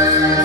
Jesus.